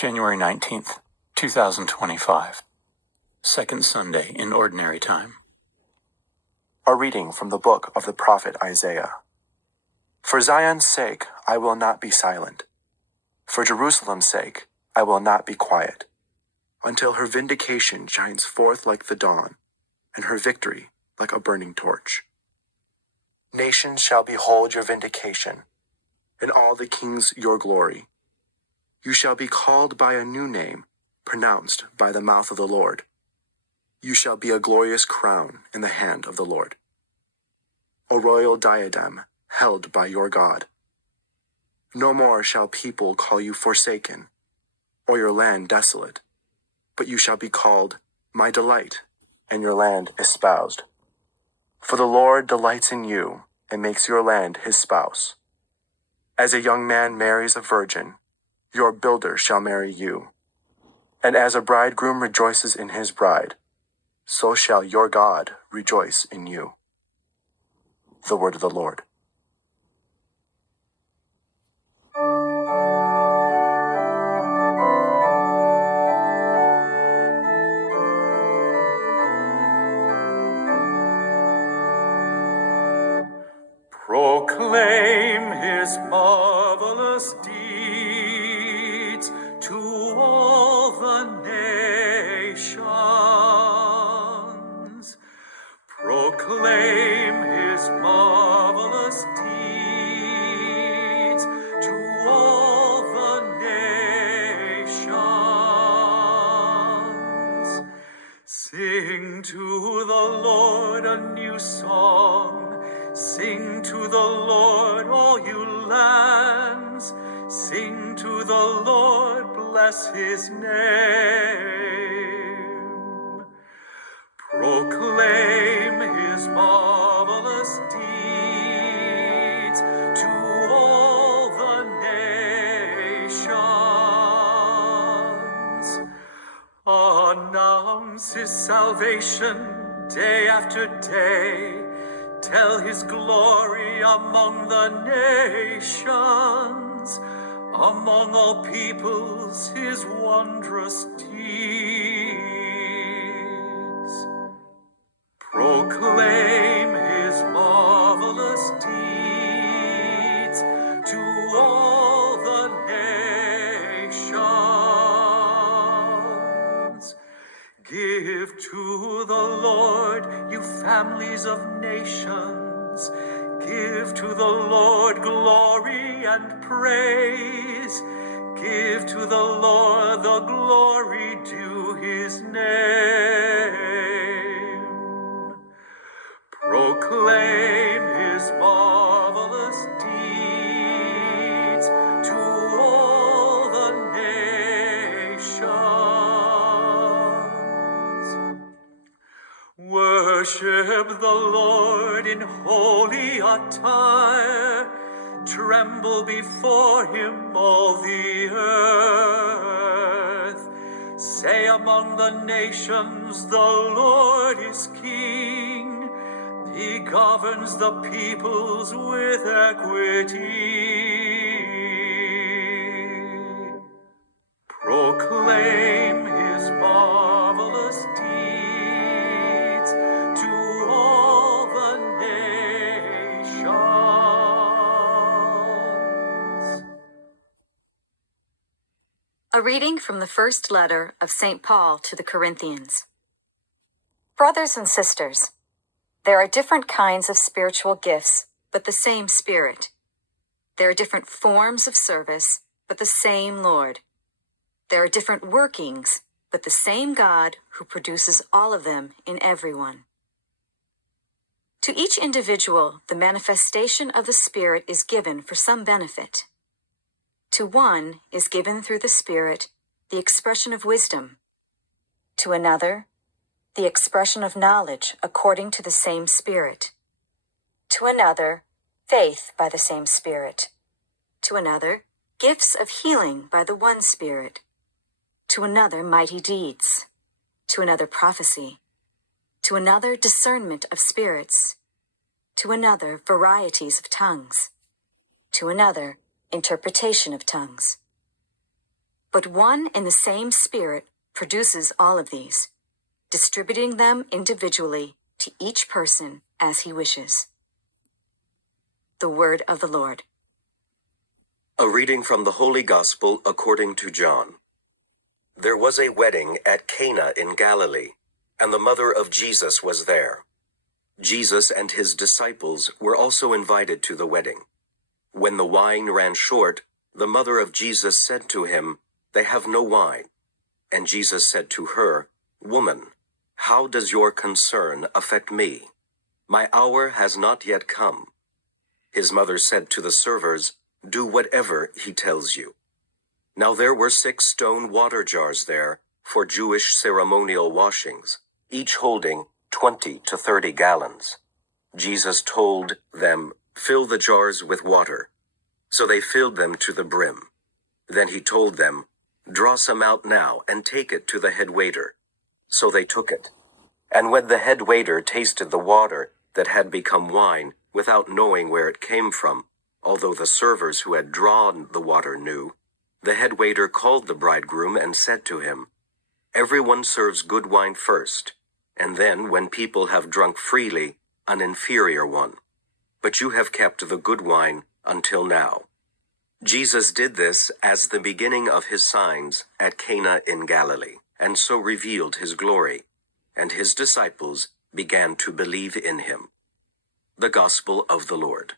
January 19th, 2025. Second Sunday in Ordinary Time. A reading from the book of the prophet Isaiah. For Zion's sake, I will not be silent. For Jerusalem's sake, I will not be quiet, until her vindication shines forth like the dawn, and her victory like a burning torch. Nations shall behold your vindication, and all the kings your glory. You shall be called by a new name, pronounced by the mouth of the Lord. You shall be a glorious crown in the hand of the Lord, a royal diadem held by your God. No more shall people call you forsaken, or your land desolate, but you shall be called my delight, and your land espoused. For the Lord delights in you, and makes your land his spouse. As a young man marries a virgin, your builder shall marry you. And as a bridegroom rejoices in his bride, so shall your God rejoice in you. The word of the Lord. Proclaim his marvelous deeds to all the nations. Proclaim his marvelous deeds to all the nations. Sing to the Lord a new song. Sing to the Lord, all you lands. Sing to the Lord, bless his name. Proclaim his marvelous deeds to all the nations. Announce his salvation day after day. Tell his glory among the nations, among all peoples his wondrous deeds. Proclaim his marvelous deeds to all the nations. Give to the Lord, you families of nations. Give to the Lord glory and praise. Give to the Lord the glory due his name. Proclaim his marvelous deeds to all the nations. Worship the Lord in holy attire. Tremble before him, all the earth. Say among the nations, the Lord is King. He governs the peoples with equity. Proclaim his marvelous deeds to all the nations. A reading from the first letter of St. Paul to the Corinthians. Brothers and sisters, there are different kinds of spiritual gifts, but the same Spirit. There are different forms of service, but the same Lord. There are different workings, but the same God who produces all of them in everyone. To each individual, the manifestation of the Spirit is given for some benefit. To one is given through the Spirit the expression of wisdom. To another, the expression of knowledge according to the same Spirit. To another, faith by the same Spirit. To another, gifts of healing by the one Spirit. To another, mighty deeds. To another, prophecy. To another, discernment of spirits. To another, varieties of tongues. To another, interpretation of tongues. But one and the same Spirit produces all of these, distributing them individually to each person as he wishes. The Word of the Lord. A reading from the Holy Gospel according to John. There was a wedding at Cana in Galilee, and the mother of Jesus was there. Jesus and his disciples were also invited to the wedding. When the wine ran short, the mother of Jesus said to him, "They have no wine." And Jesus said to her, "Woman, how does your concern affect me? My hour has not yet come." His mother said to the servers, "Do whatever he tells you." Now there were 6 stone water jars there for Jewish ceremonial washings, each holding 20 to 30 gallons. Jesus told them, "Fill the jars with water." So they filled them to the brim. Then he told them, "Draw some out now and take it to the head waiter." So they took it. And when the head waiter tasted the water that had become wine without knowing where it came from, although the servers who had drawn the water knew, the head waiter called the bridegroom and said to him, "Everyone serves good wine first, and then, when people have drunk freely, an inferior one. But you have kept the good wine until now." Jesus did this as the beginning of his signs at Cana in Galilee, and so revealed his glory, and his disciples began to believe in him. The Gospel of the Lord.